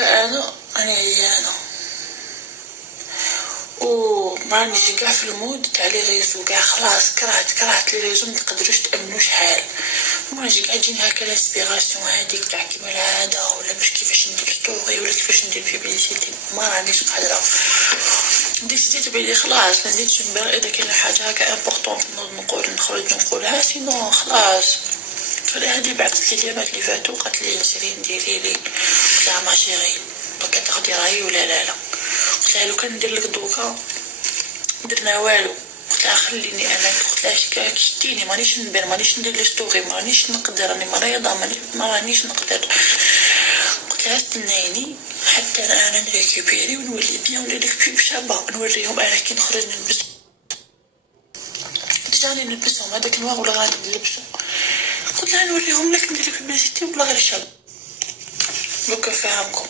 دوكا انا عيانة وما نجي كاع في المود تاع لي ريزو كاع، خلاص كرهت لي ريزو، متقدروش تامنوا شحال. ما نجي كاع تجيني هكا لانسبيراسيون هاديك تاع كيما العاده، ولا باش كيفاش ندير ستوري ولا كيفاش ندير بيبليسيتي، ما رانيش قادره. ديسيديت بلي خلاص ما نزيدش نبان، اذا كاينه حاجه هكا امبورطون نقول نخرج نقولها، سينو خلاص. فهادي بعثت لي اليامات اللي فاتو قالت لي سيري نديري لي، قلت لها ما شيري بقا تاخدي رايي ولا لا؟ قلت لها لو كان ندير لك دوكا درنا والو، قلت لها خليني انا، قلت لها شتيني مانيش نبان، مانيش ندير لي ستوري، مانيش نقدر، راني مريضه، ما رانيش نقدر. قلت لها استنيني حتى انا نريكوبيري ونولي بيان، ونولي بيب شابه، نوريهم انا كي نخرج نلبس. تجاني نلبسهم هذاك النوار ولا غادي نلبسو، قلت لها نوريهم لك ندير بيبليسيتي ولا غير شاب. دوكا فاهمكم.